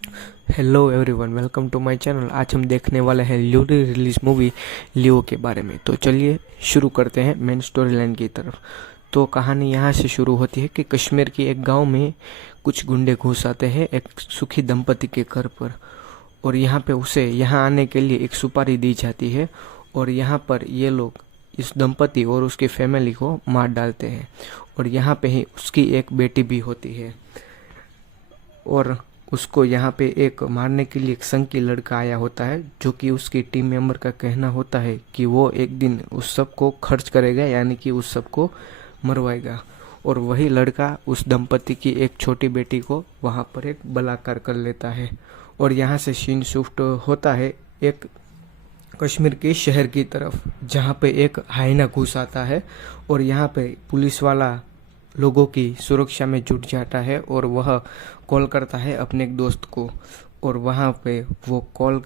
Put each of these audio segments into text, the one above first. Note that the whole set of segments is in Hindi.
Hello everyone, welcome to my channel. आज हम देखने वाले हैं न्यूली रिलीज मूवी लियो के बारे में। तो चलिए शुरू करते हैं मेन स्टोरी लाइन की तरफ। तो कहानी यहाँ से शुरू होती है कि कश्मीर के एक गांव में कुछ गुंडे घुस आते हैं एक सुखी दंपति के घर पर। और यहाँ पे उसे यहाँ आने के लिए एक सुपारी दी जाती है। और यहाँ पर ये लोग इस दंपति और उसकी फैमिली को मार डालते हैं। और यहाँ पे ही उसकी एक बेटी भी होती है। और उसको यहाँ पे एक मारने के लिए एक संकी लड़का आया होता है, जो कि उसकी टीम मेंबर का कहना होता है कि वो एक दिन उस सब को खर्च करेगा, यानी कि उस सब को मरवाएगा। और वही लड़का उस दंपति की एक छोटी बेटी को वहाँ पर एक बलात्कार कर लेता है। और यहाँ से सीन शिफ्ट होता है एक कश्मीर के शहर की तरफ, जहाँ पे एक हाइना घुस आता है। और यहाँ पे पुलिस वाला लोगों की सुरक्षा में जुट जाता है और वह कॉल करता है अपने एक दोस्त को। और वहाँ पे वो कॉल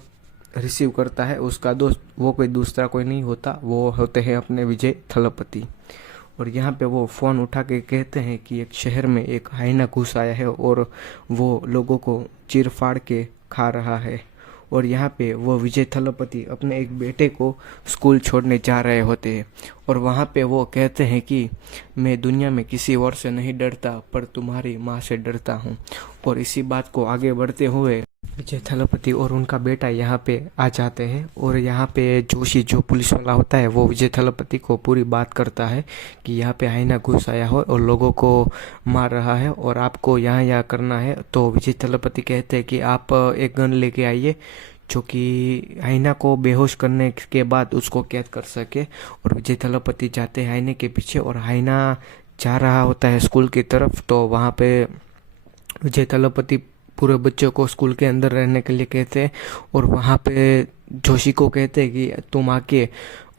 रिसीव करता है उसका दोस्त, वो कोई दूसरा कोई नहीं होता, वो होते हैं अपने विजय थलपति। और यहाँ पे वो फ़ोन उठा के कहते हैं कि एक शहर में एक हाइना घुस आया है और वो लोगों को चीर फाड़ के खा रहा है। और यहाँ पे वो विजय थलपति अपने एक बेटे को स्कूल छोड़ने जा रहे होते हैं। और वहाँ पे वो कहते हैं कि मैं दुनिया में किसी और से नहीं डरता, पर तुम्हारी माँ से डरता हूँ। और इसी बात को आगे बढ़ते हुए विजय थलपति और उनका बेटा यहाँ पे आ जाते हैं। और यहाँ पे जोशी जो पुलिस वाला होता है वो विजय थलपति को पूरी बात करता है कि यहाँ पे हाइना घुस आया हो और लोगों को मार रहा है और आपको यहाँ करना है। तो विजय थलपति कहते हैं कि आप एक गन लेके आइए, जो कि हाइना को बेहोश करने के बाद उसको कैद कर सके। और विजय थलपति जाते हैं हाइने के पीछे और हाइना जा रहा होता है स्कूल की तरफ। तो वहाँ पे विजय थलपति पूरे बच्चों को स्कूल के अंदर रहने के लिए कहते हैं। और वहाँ पे जोशी को कहते हैं कि तुम आके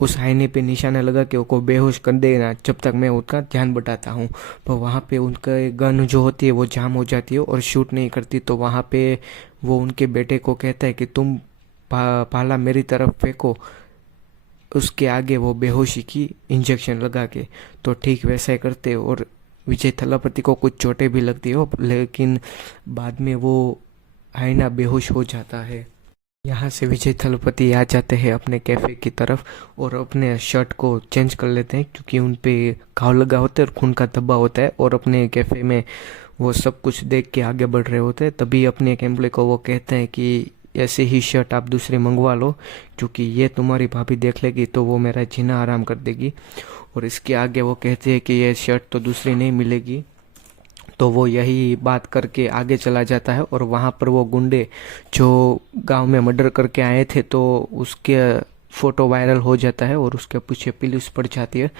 उस हाईने पे निशाना लगा के उसको बेहोश कर देना, जब तक मैं उसका ध्यान बटाता हूँ। तो वहाँ पे उनका गन जो होती है वो जाम हो जाती है और शूट नहीं करती। तो वहाँ पे वो उनके बेटे को कहता है कि तुम भाला मेरी तरफ फेंको, उसके आगे वो बेहोशी की इंजेक्शन लगा के। तो ठीक वैसा ही करते। और विजय थलापति को कुछ चोटें भी लगती हो, लेकिन बाद में वो हाइना बेहोश हो जाता है। यहाँ से विजय थलपति आ जाते हैं अपने कैफ़े की तरफ और अपने शर्ट को चेंज कर लेते हैं, क्योंकि उन पे घाव लगा होता है और खून का धब्बा होता है। और अपने कैफ़े में वो सब कुछ देख के आगे बढ़ रहे होते हैं। तभी अपने एक एम्प्लॉय को वो कहते हैं कि ऐसे ही शर्ट आप दूसरी मंगवा लो, क्योंकि ये तुम्हारी भाभी देख लेगी तो वो मेरा जीना आराम कर देगी। और इसके आगे वो कहते हैं कि ये शर्ट तो दूसरी नहीं मिलेगी। तो वो यही बात करके आगे चला जाता है। और वहाँ पर वो गुंडे जो गांव में मर्डर करके आए थे, तो उसके फोटो वायरल हो जाता है और उसके पीछे पुलिस पड़ जाती है।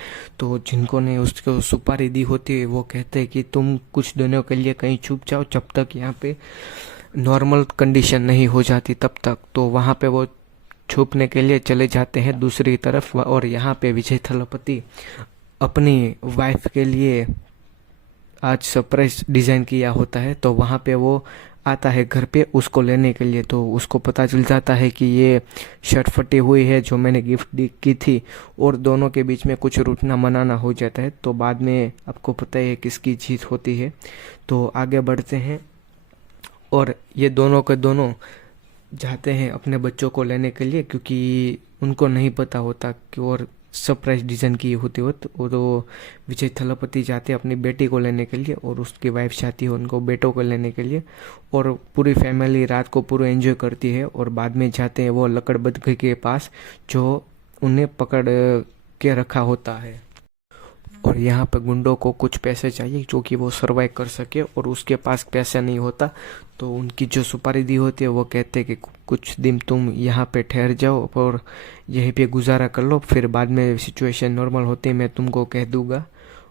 तो जिनको ने उसको सुपारी दी होती है वो कहते हैं कि तुम कुछ दिनों के लिए कहीं छुप जाओ, जब तक यहाँ पे नॉर्मल कंडीशन नहीं हो जाती तब तक। तो वहाँ पे वो छुपने के लिए चले जाते हैं दूसरी तरफ। और यहाँ पे विजय थलपति अपनी वाइफ के लिए आज सरप्राइज डिज़ाइन किया होता है। तो वहाँ पे वो आता है घर पे उसको लेने के लिए। तो उसको पता चल जाता है कि ये शर्ट फटी हुई है जो मैंने गिफ्ट की थी। और दोनों के बीच में कुछ रूठना मनाना हो जाता है। तो बाद में आपको पता है किसकी जीत होती है। तो आगे बढ़ते हैं और ये दोनों के दोनों जाते हैं अपने बच्चों को लेने के लिए, क्योंकि उनको नहीं पता होता कि और सरप्राइज डिज़ाइन की होती हो। तो विजय थलपति जाते हैं अपनी बेटी को लेने के लिए और उसकी वाइफ जाती है उनको बेटों को लेने के लिए। और पूरी फैमिली रात को पूरा एंजॉय करती है। और बाद में जाते हैं वो लकड़बग्घे के पास जो उन्हें पकड़ के रखा होता है। और यहाँ पर गुंडों को कुछ पैसे चाहिए जो कि वो सरवाइव कर सके, और उसके पास पैसा नहीं होता। तो उनकी जो सुपारी दी होती है वो कहते हैं कि कुछ दिन तुम यहाँ पे ठहर जाओ और यहीं पे गुजारा कर लो, फिर बाद में सिचुएशन नॉर्मल होती है मैं तुमको कह दूंगा।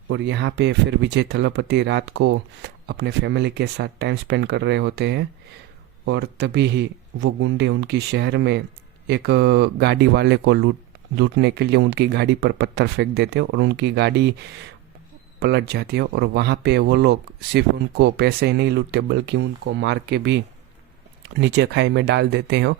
और यहाँ पे फिर विजय थलपति रात को अपने फैमिली के साथ टाइम स्पेंड कर रहे होते हैं। और तभी ही वो गुंडे उनकी शहर में एक गाड़ी वाले को लूटने के लिए उनकी गाड़ी पर पत्थर फेंक देते हैं और उनकी गाड़ी पलट जाती है। और वहाँ पे वो लोग सिर्फ उनको पैसे ही नहीं लूटते, बल्कि उनको मार के भी नीचे खाई में डाल देते हैं।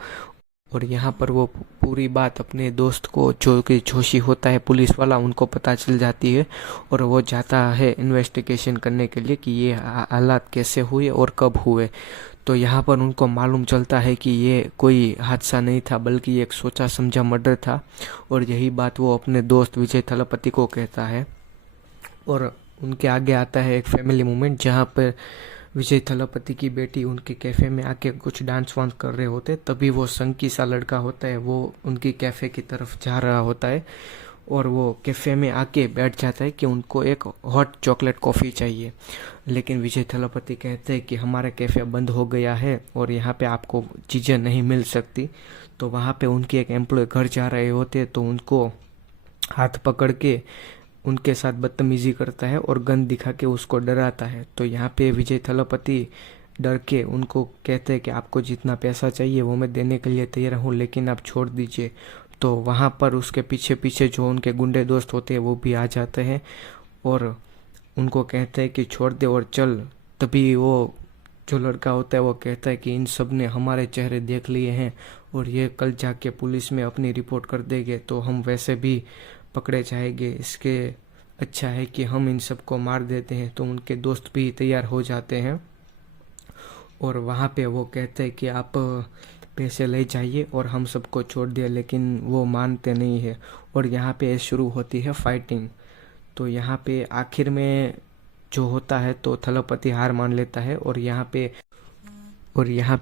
और यहाँ पर वो पूरी बात अपने दोस्त को, जो कि जोशी होता है पुलिस वाला, उनको पता चल जाती है। और वो जाता है इन्वेस्टिगेशन करने के लिए कि ये हालात कैसे हुए और कब हुए। तो यहाँ पर उनको मालूम चलता है कि ये कोई हादसा नहीं था बल्कि एक सोचा समझा मर्डर था। और यही बात वो अपने दोस्त विजय थलपति को कहता है। और उनके आगे आता है एक फैमिली मोमेंट जहाँ पर विजय थलपति की बेटी उनके कैफ़े में आके कुछ डांस वांस कर रहे होते, तभी वो संकी सा लड़का होता है वो उनकी कैफ़े की तरफ जा रहा होता है और वो कैफ़े में आके बैठ जाता है कि उनको एक हॉट चॉकलेट कॉफ़ी चाहिए। लेकिन विजय थलपति कहते हैं कि हमारा कैफ़े बंद हो गया है और यहाँ पे आपको चीज़ें नहीं मिल सकती। तो वहाँ पे उनके एक एम्प्लॉय घर जा रहे होते तो उनको हाथ पकड़ के उनके साथ बदतमीजी करता है और गन दिखा के उसको डराता है। तो यहाँ पे विजय थलपति डर के उनको कहते हैं कि आपको जितना पैसा चाहिए वो मैं देने के लिए तैयार हूँ, लेकिन आप छोड़ दीजिए। तो वहाँ पर उसके पीछे पीछे जो उनके गुंडे दोस्त होते हैं वो भी आ जाते हैं और उनको कहते हैं कि छोड़ दे और चल। तभी वो जो लड़का होता है वो कहता है कि इन सब ने हमारे चेहरे देख लिए हैं और ये कल जाके पुलिस में अपनी रिपोर्ट कर देंगे तो हम वैसे भी पकड़े जाएंगे, इसके अच्छा है कि हम इन सबको मार देते हैं। तो उनके दोस्त भी तैयार हो जाते हैं और वहाँ पे वो कहते हैं कि आप पैसे ले जाइए और हम सबको छोड़ दिया, लेकिन वो मानते नहीं है और यहाँ पे शुरू होती है फाइटिंग। तो यहाँ पे आखिर में जो होता है तो थलपति हार मान लेता है और यहाँ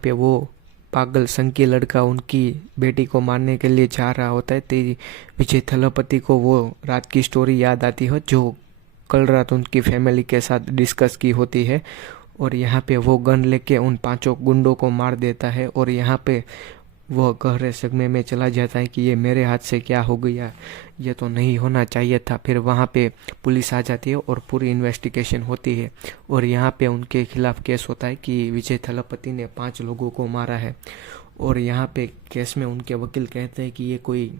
पे वो पागल संकी लड़का उनकी बेटी को मारने के लिए जा रहा होता है। तेरी विजय थलपति को वो रात की स्टोरी याद आती है जो कल रात उनकी फैमिली के साथ डिस्कस की होती है और यहाँ पे वो गन लेके उन 5 गुंडों को मार देता है और यहाँ पे वो गहरे सदमे में चला जाता है कि ये मेरे हाथ से क्या हो गया, ये तो नहीं होना चाहिए था। फिर वहाँ पे पुलिस आ जाती है और पूरी इन्वेस्टिगेशन होती है और यहाँ पे उनके खिलाफ केस होता है कि विजय थलपति ने 5 लोगों को मारा है। और यहाँ पे केस में उनके वकील कहते हैं कि ये कोई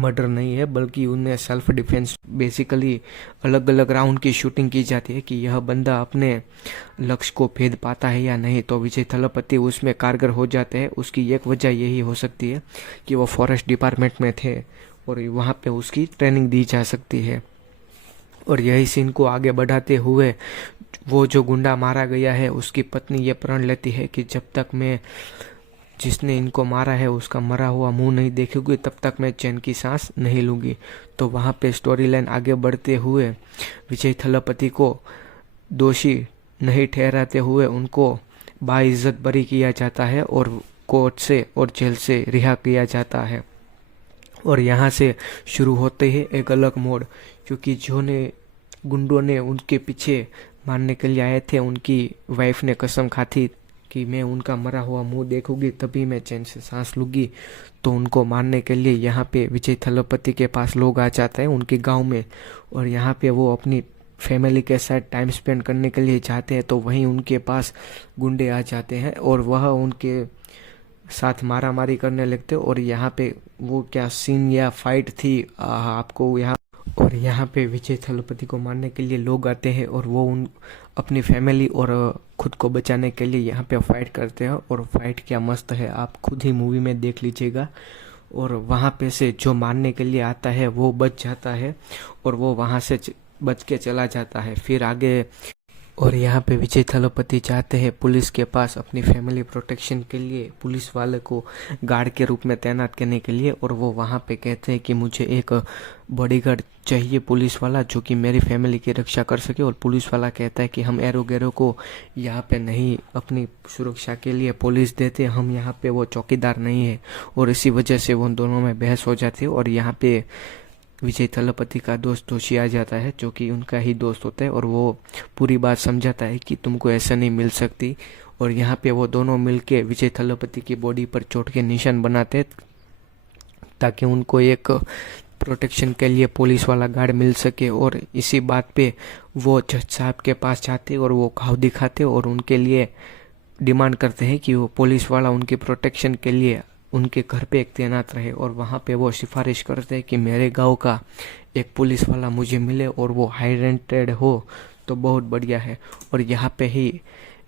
मर्डर नहीं है बल्कि उनने सेल्फ डिफेंस, बेसिकली अलग अलग राउंड की शूटिंग की जाती है कि यह बंदा अपने लक्ष्य को भेद पाता है या नहीं। तो विजय थलपति उसमें कारगर हो जाते हैं। उसकी एक वजह यही हो सकती है कि वो फॉरेस्ट डिपार्टमेंट में थे और वहाँ पे उसकी ट्रेनिंग दी जा सकती है। और यही सीन को आगे बढ़ाते हुए वो जो गुंडा मारा गया है उसकी पत्नी ये प्रण लेती है कि जब तक मैं जिसने इनको मारा है उसका मरा हुआ मुंह नहीं देखूंगी तब तक मैं चैन की सांस नहीं लूंगी। तो वहाँ पे स्टोरी लाइन आगे बढ़ते हुए विजय थलपति को दोषी नहीं ठहराते हुए उनको बाइज्जत बरी किया जाता है और कोर्ट से और जेल से रिहा किया जाता है। और यहाँ से शुरू होते ही एक अलग मोड़, क्योंकि गुंडों ने उनके पीछे मारने के लिए आए थे, उनकी वाइफ ने कसम खाती कि मैं उनका मरा हुआ मुंह देखूंगी तभी मैं चैन से सांस लूंगी। तो उनको मारने के लिए यहाँ पे विजय थलपति के पास लोग आ जाते हैं उनके गांव में और यहाँ पे वो अपनी फैमिली के साथ टाइम स्पेंड करने के लिए जाते हैं। तो वहीं उनके पास गुंडे आ जाते हैं और वह उनके साथ मारा मारी करने लगते। और यहाँ पे वो क्या सीन या फाइट थी आपको यहाँ। और यहाँ पे विजय थलपति को मारने के लिए लोग आते हैं और वो अपनी फैमिली और खुद को बचाने के लिए यहाँ पे फाइट करते हैं और फाइट क्या मस्त है, आप खुद ही मूवी में देख लीजिएगा। और वहाँ पे से जो मारने के लिए आता है वो बच जाता है और वो वहाँ से बच के चला जाता है। फिर आगे और यहाँ पे विजय थलपति चाहते हैं पुलिस के पास अपनी फैमिली प्रोटेक्शन के लिए पुलिस वाले को गार्ड के रूप में तैनात करने के लिए। और वो वहाँ पे कहते हैं कि मुझे एक बॉडीगार्ड चाहिए पुलिस वाला जो कि मेरी फैमिली की रक्षा कर सके। और पुलिस वाला कहता है कि हम एरो गैरो को यहाँ पे नहीं अपनी सुरक्षा के लिए पुलिस देते, हम यहाँ पे वो चौकीदार नहीं है। और इसी वजह से वो दोनों में बहस हो जाती है और यहाँ पे विजय थलपति का दोस्त दोषी आ जाता है जो कि उनका ही दोस्त होता है और वो पूरी बात समझाता है कि तुमको ऐसा नहीं मिल सकती। और यहाँ पे वो दोनों मिलके विजय थलपति की बॉडी पर चोट के निशान बनाते हैं ताकि उनको एक प्रोटेक्शन के लिए पुलिस वाला गार्ड मिल सके। और इसी बात पे वो जज साहब के पास जाते और वो घाव दिखाते और उनके लिए डिमांड करते हैं कि वो पुलिस वाला उनकी प्रोटेक्शन के लिए उनके घर पे एक तैनात रहे। और वहाँ पे वो सिफारिश करते हैं कि मेरे गांव का एक पुलिस वाला मुझे मिले और वो हाई रेंटेड हो तो बहुत बढ़िया है। और यहाँ पे ही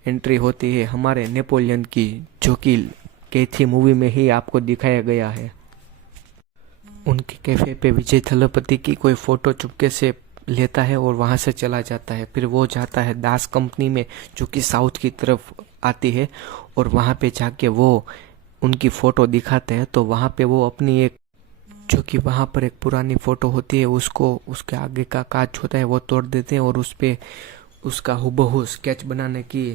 एंट्री होती है हमारे नेपोलियन की, जो कि कैथी मूवी में ही आपको दिखाया गया है। उनके कैफे पे विजय थलपति की कोई फोटो चुपके से लेता है और वहाँ से चला जाता है। फिर वो जाता है दास कंपनी में जो कि साउथ की तरफ आती है और वहाँ पे जाके वो उनकी फ़ोटो दिखाते हैं। तो वहाँ पे वो अपनी एक जो कि वहाँ पर एक पुरानी फ़ोटो होती है उसको उसके आगे का कांच होता है वो तोड़ देते हैं और उस पे उसका हूबहू स्केच बनाने की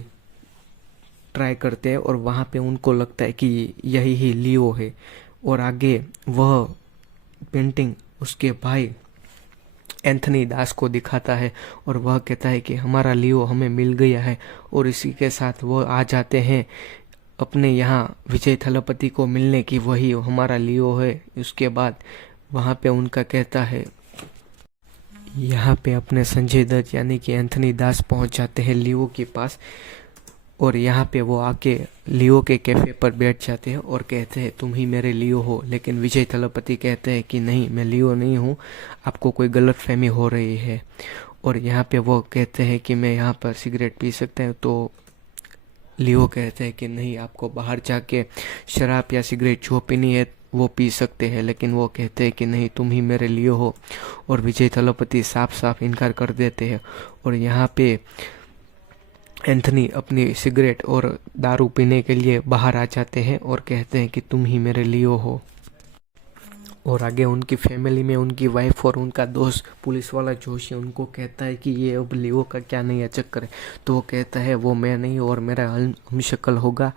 ट्राई करते हैं और वहाँ पे उनको लगता है कि यही ही लियो है। और आगे वह पेंटिंग उसके भाई एंथनी दास को दिखाता है और वह कहता है कि हमारा लियो हमें मिल गया है। और इसी के साथ वो आ जाते हैं अपने यहाँ विजय थलपति को मिलने की, वही हमारा लियो है। उसके बाद वहाँ पे उनका कहता है, यहाँ पे अपने संजय दत्त यानी कि एंथनी दास पहुँच जाते हैं लियो के पास और यहाँ पे वो आके लियो के कैफ़े पर बैठ जाते हैं और कहते हैं तुम ही मेरे लियो हो। लेकिन विजय थलपति कहते हैं कि नहीं, मैं लियो नहीं हूँ, आपको कोई गलतफहमी हो रही है। और यहाँ पे वो कहते हैं कि मैं यहाँ पर सिगरेट पी सकते हैं। तो लियो कहते हैं कि नहीं, आपको बाहर जाके शराब या सिगरेट जो पीनी है वो पी सकते हैं। लेकिन वो कहते हैं कि नहीं, तुम ही मेरे लियो हो। और विजय थलपति साफ साफ इनकार कर देते हैं। और यहाँ पे एंथनी अपनी सिगरेट और दारू पीने के लिए बाहर आ जाते हैं और कहते हैं कि तुम ही मेरे लियो हो। और आगे उनकी फैमिली में उनकी वाइफ और उनका दोस्त पुलिस वाला जोशी उनको कहता है कि ये अब लियो का क्या नया चक्कर है। तो वो कहता है वो मैं नहीं और मेरा हमशक्ल होगा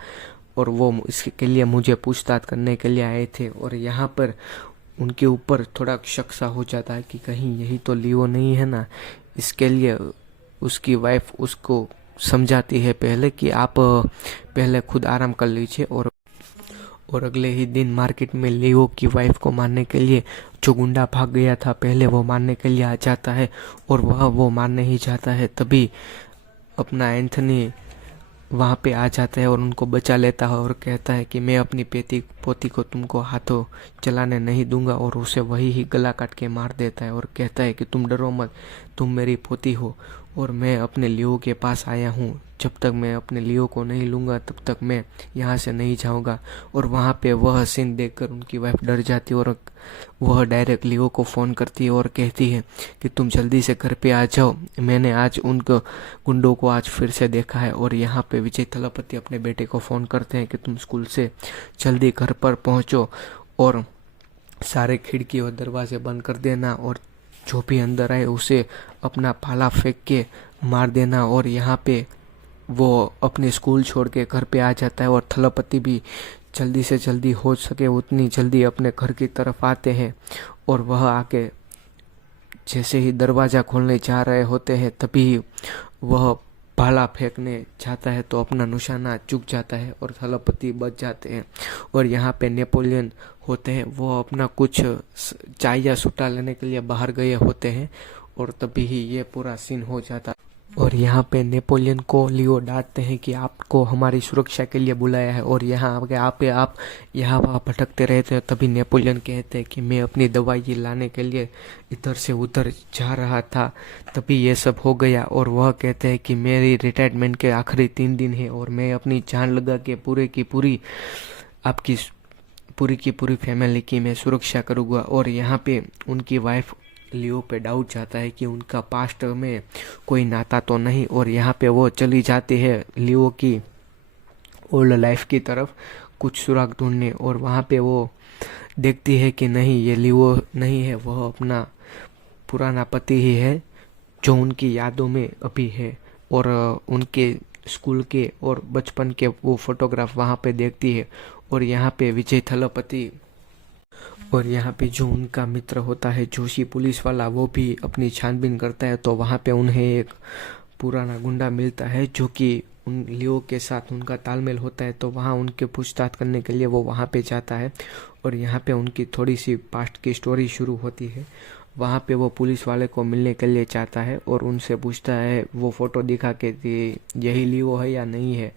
और वो इसके लिए मुझे पूछताछ करने के लिए आए थे। और यहाँ पर उनके ऊपर थोड़ा शक सा हो जाता है कि कहीं यही तो लियो नहीं है ना। इसके लिए उसकी वाइफ उसको समझाती है पहले कि आप पहले खुद आराम कर लीजिए। और अगले ही दिन मार्केट में लियो की वाइफ को मारने के लिए जो गुंडा भाग गया था पहले, वो मारने के लिए आ जाता है और वो मारने ही जाता है। तभी अपना एंथनी वहाँ पे आ जाता है और उनको बचा लेता है और कहता है कि मैं अपनी पोती को तुमको हाथों चलाने नहीं दूंगा। और उसे वही ही गला काट के मार देता है और कहता है कि तुम डरो मत, तुम मेरी पोती हो और मैं अपने लियो के पास आया हूँ। जब तक मैं अपने लियो को नहीं लूँगा तब तक मैं यहाँ से नहीं जाऊँगा। और वहाँ पे वह सीन देखकर उनकी वाइफ डर जाती है और वह डायरेक्ट लियो को फ़ोन करती है और कहती है कि तुम जल्दी से घर पे आ जाओ, मैंने आज उन गुंडों को आज फिर से देखा है। और यहाँ पे विजय थलपति अपने बेटे को फ़ोन करते हैं कि तुम स्कूल से जल्दी घर पर पहुँचो और सारे खिड़की और दरवाजे बंद कर देना और जो भी अंदर आए उसे अपना भाला फेंक के मार देना। और यहाँ पे वो अपने स्कूल छोड़ के घर पे आ जाता है और थलपति भी जल्दी से जल्दी हो सके उतनी जल्दी अपने घर की तरफ आते हैं। और वह आके जैसे ही दरवाज़ा खोलने जा रहे होते हैं तभी वह भाला फेंकने जाता है तो अपना निशाना चूक जाता है और थलपति बच जाते हैं। और यहाँ पे नेपोलियन होते हैं, वो अपना कुछ चाय या सुट्टा लेने के लिए बाहर गए होते हैं और तभी ही ये पूरा सीन हो जाता है। और यहाँ पे नेपोलियन को लियो डांटते हैं कि आपको हमारी सुरक्षा के लिए बुलाया है और यहाँ आके आप यहाँ वहाँ भटकते रहते हैं। तभी नेपोलियन कहते हैं कि मैं अपनी दवाई लाने के लिए इधर से उधर जा रहा था, तभी ये सब हो गया। और वह कहते हैं कि मेरी रिटायरमेंट के आखिरी 3 दिन है और मैं अपनी जान लगा के आपकी पूरी की पूरी फैमिली की मैं सुरक्षा करूँगा। और यहाँ पे उनकी वाइफ लियो पे डाउट जाता है कि उनका पास्ट में कोई नाता तो नहीं। और यहाँ पे वो चली जाती है लियो की ओल्ड लाइफ की तरफ कुछ सुराग ढूंढने। और वहाँ पे वो देखती है कि नहीं, ये लियो नहीं है, वह अपना पुराना पति ही है जो उनकी यादों में अभी है। और उनके स्कूल के और बचपन के वो फोटोग्राफ वहाँ पे देखती है। और यहाँ पे विजय थलपति और यहाँ पे जो उनका मित्र होता है जोशी पुलिस वाला, वो भी अपनी छानबीन करता है। तो वहाँ पे उन्हें एक पुराना गुंडा मिलता है जो कि उन लियो के साथ उनका तालमेल होता है। तो वहाँ उनके पूछताछ करने के लिए वो वहाँ पे जाता है और यहाँ पे उनकी थोड़ी सी पास्ट की स्टोरी शुरू होती है। वहाँ पे वो पुलिस वाले को मिलने के लिए चाहता है और उनसे पूछता है वो फ़ोटो दिखा के कि यही लियो है या नहीं है।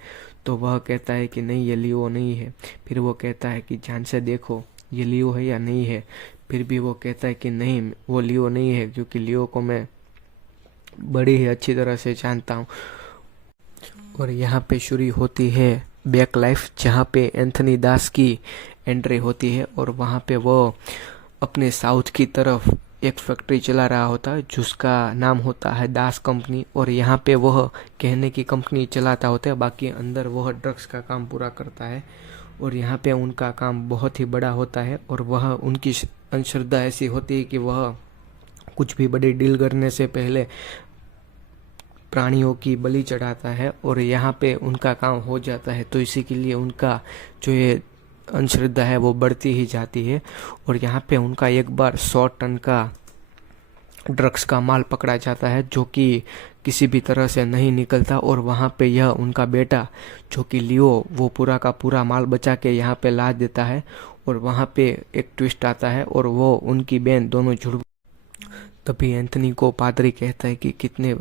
तो वह कहता है कि नहीं, ये लियो नहीं है। फिर वो कहता है कि ध्यान से देखो ये लियो है या नहीं है। फिर भी वो कहता है कि नहीं, वो लियो नहीं है, क्योंकि लियो को मैं बड़ी ही अच्छी तरह से जानता हूँ। और यहाँ पे शुरू होती है बैक लाइफ, जहाँ पे एंथनी दास की एंट्री होती है और वहाँ पे वो अपने साउथ की तरफ एक फैक्ट्री चला रहा होता है जिसका नाम होता है दास कंपनी, और यहाँ पे वह कहने की कंपनी चलाता होता है, बाकी अंदर वह ड्रग्स का काम पूरा करता है। और यहाँ पे उनका काम बहुत ही बड़ा होता है, और वह उनकी अंधश्रद्धा ऐसी होती है कि वह कुछ भी बड़ी डील करने से पहले प्राणियों की बलि चढ़ाता है, और यहाँ पे उनका काम हो जाता है। तो इसी के लिए उनका जो ये अंधश्रद्धा है वो बढ़ती ही जाती है। और यहाँ पे उनका एक बार 100 टन का ड्रग्स का माल पकड़ा जाता है, जो कि किसी भी तरह से नहीं निकलता। और वहाँ पे यह उनका बेटा जो कि लियो, वो पूरा का पूरा माल बचा के यहाँ पे ला देता है। और वहाँ पे एक ट्विस्ट आता है, और वो उनकी बहन दोनों जुड़। तभी एंथनी को पादरी कहता है कि कितने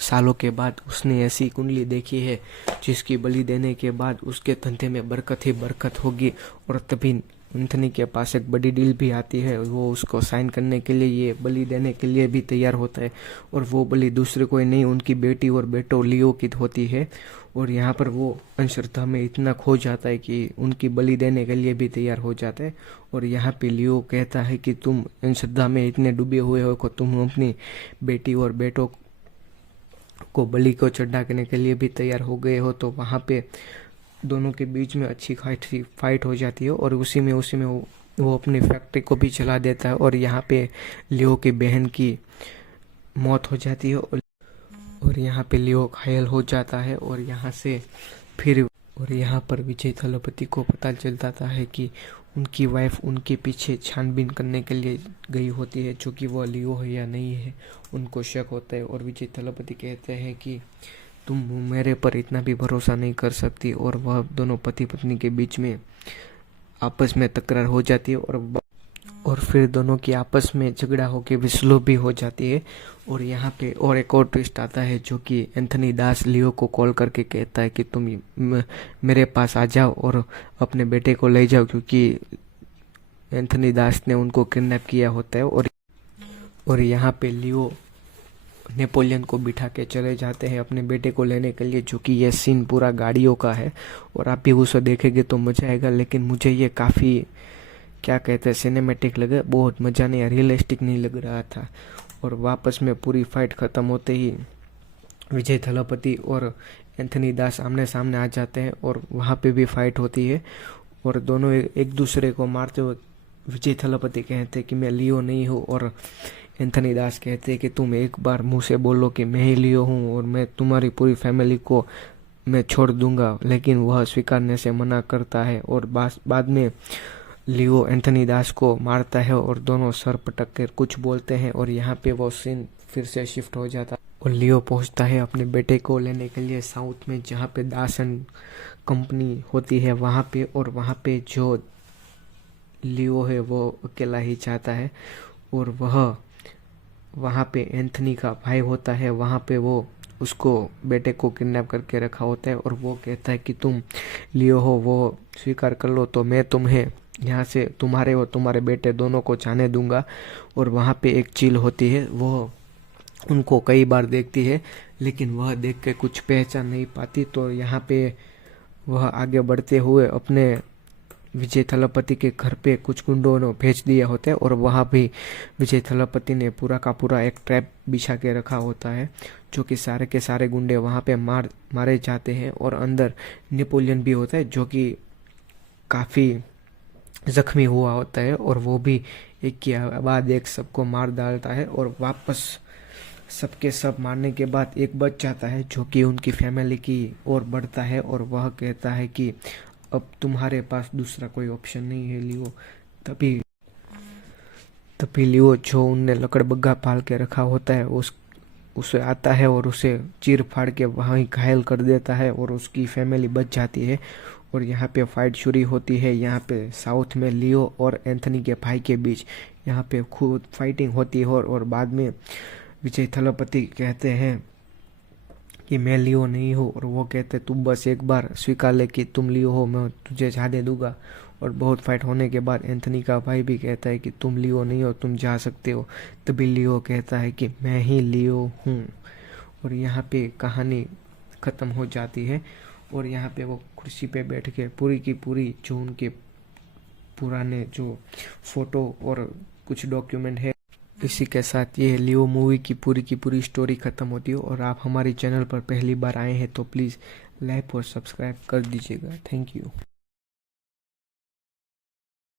सालों के बाद उसने ऐसी कुंडली देखी है जिसकी बलि देने के बाद उसके धंधे में बरकत ही बरकत होगी। और तभी एंथनी के पास एक बड़ी डील भी आती है, वो उसको साइन करने के लिए, ये बलि देने के लिए भी तैयार होता है। और वो बलि दूसरे कोई नहीं, उनकी बेटी और बेटो लियो की होती है। और यहाँ पर वो अंधश्रद्धा में इतना खो जाता है कि उनकी बलि देने के लिए भी तैयार हो जाता है। और यहाँ पे लियो कहता है कि तुम अंधश्रद्धा में इतने डूबे हुए हो कि तुम अपनी बेटी और बेटो को बलि को चढ़ाने के लिए भी तैयार हो गए हो। तो वहाँ पे दोनों के बीच में अच्छी खासी फाइट हो जाती है, और उसी में वो अपनी फैक्ट्री को भी चला देता है। और यहाँ पे लियो की बहन की मौत हो जाती है, और यहाँ पे लियो घायल हो जाता है। और यहाँ से फिर और यहाँ पर विजय थलपति को पता चल जाता है कि उनकी वाइफ उनके पीछे छानबीन करने के लिए गई होती है, जो कि वो लियो है या नहीं है, उनको शक होता है। और विजय थलपति कहते हैं कि तुम मेरे पर इतना भी भरोसा नहीं कर सकती। और वह दोनों पति पत्नी के बीच में आपस में तकरार हो जाती है, और फिर दोनों की आपस में झगड़ा होकर विसलुप भी हो जाती है। और यहाँ पे और एक और ट्विस्ट आता है, जो कि एंथनी दास लियो को कॉल करके कहता है कि तुम मेरे पास आ जाओ और अपने बेटे को ले जाओ, क्योंकि एंथनी दास ने उनको किडनैप किया होता है। और यहाँ पे लियो नेपोलियन को बिठा के चले जाते हैं अपने बेटे को लेने के लिए, जो कि ये सीन पूरा गाड़ियों का है। और आप भी उसे देखेंगे तो मजा आएगा, लेकिन मुझे ये काफ़ी क्या कहते हैं सिनेमेटिक लगे, बहुत मज़ा नहीं, रियलिस्टिक नहीं लग रहा था। और वापस में पूरी फाइट ख़त्म होते ही विजय थलपति और एंथनी दास आमने सामने आ जाते हैं, और वहाँ पे भी फाइट होती है। और दोनों एक दूसरे को मारते हुए विजय थलपति कहते हैं कि मैं लियो नहीं हूँ, और एंथनी दास कहते हैं कि तुम एक बार मुँह से बोलो कि मैं ही लियो हूँ और मैं तुम्हारी पूरी फैमिली को मैं छोड़ दूंगा। लेकिन वह स्वीकारने से मना करता है, और बाद में लियो एंथनी दास को मारता है, और दोनों सर पटक कर कुछ बोलते हैं। और यहाँ पे वो सीन फिर से शिफ्ट हो जाता है, और लियो पहुँचता है अपने बेटे को लेने के लिए साउथ में, जहाँ पे दास एंड कंपनी होती है वहाँ पे। और वहाँ पे जो लियो है वो अकेला ही चाहता है, और वह वहाँ पे एंथनी का भाई होता है, वहाँ पे वो उसको बेटे को किडनैप करके रखा होता है। और वो कहता है कि तुम लियो हो, वो स्वीकार कर लो तो मैं तुम्हें यहाँ से तुम्हारे और तुम्हारे बेटे दोनों को जाने दूंगा। और वहाँ पे एक चील होती है, वो उनको कई बार देखती है, लेकिन वह देख के कुछ पहचान नहीं पाती। तो यहाँ पे वह आगे बढ़ते हुए अपने विजय थलपति के घर पे कुछ गुंडों ने भेज दिया होता है, और वहाँ भी विजय थलपति ने पूरा का पूरा एक ट्रैप बिछा के रखा होता है, जो कि सारे के सारे गुंडे वहाँ पे मारे जाते हैं। और अंदर नेपोलियन भी होता है, जो कि काफ़ी जख्मी हुआ होता है, और वो भी एक के बाद एक सबको मार डालता है। और वापस सबके सब मारने के बाद एक बच जाता है, जो कि उनकी फैमिली की ओर बढ़ता है, और वह कहता है कि अब तुम्हारे पास दूसरा कोई ऑप्शन नहीं है लियो। तभी लियो, जो उनने लकड़बग्गा पाल के रखा होता है, उसे आता है और उसे चीर फाड़ के वहीं घायल कर देता है, और उसकी फैमिली बच जाती है। और यहाँ पे फाइट शुरू होती है, यहाँ पे साउथ में लियो और एंथनी के भाई के बीच यहाँ पे खूब फाइटिंग होती है। और बाद में विजय थलपति कहते हैं कि मैं लियो नहीं हूँ, और वो कहते तुम बस एक बार स्वीकार ले कि तुम लियो हो, मैं तुझे जाने दूंगा। और बहुत फाइट होने के बाद एंथनी का भाई भी कहता है कि तुम लियो नहीं हो, तुम जा सकते हो। तभी लियो कहता है कि मैं ही लियो हूँ। और यहाँ पे कहानी ख़त्म हो जाती है, और यहाँ पे वो कुर्सी पे बैठ के पूरी की पूरी जो उनके पुराने जो फोटो और कुछ डॉक्यूमेंट है इसी के साथ ये लियो मूवी की पूरी स्टोरी ख़त्म होती है। और आप हमारे चैनल पर पहली बार आए हैं तो प्लीज़ लाइक और सब्सक्राइब कर दीजिएगा। Thank you.